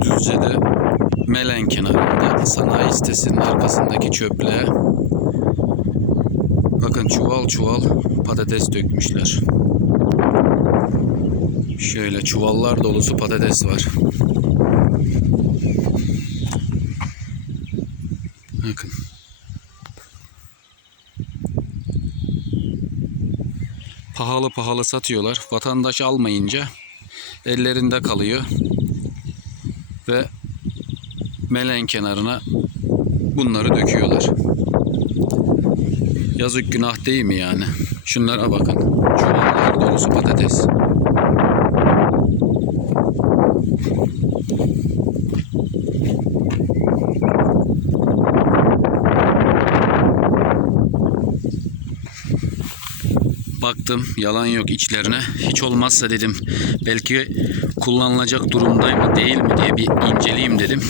Düzce'de Melen kenarında sanayi sitesinin arkasındaki çöplüğe bakın çuval çuval patates dökmüşler. Şöyle çuvallar dolusu patates var. Bakın. Pahalı pahalı satıyorlar. Vatandaş almayınca ellerinde kalıyor. Ve melen kenarına bunları döküyorlar. Yazık günah değil mi yani? Şunlara bakın. Çuvallar dolusu patates. Baktım yalan yok içlerine. Hiç olmazsa dedim belki kullanılacak durumda mı değil mi diye bir inceleyeyim dedim.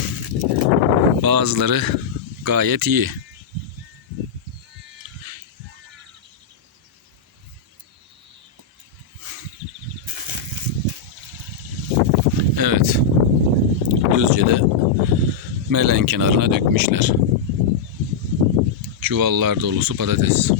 Bazıları gayet iyi. Evet. Düzce'de Melen kenarına dökmüşler. Çuvallar dolusu patates.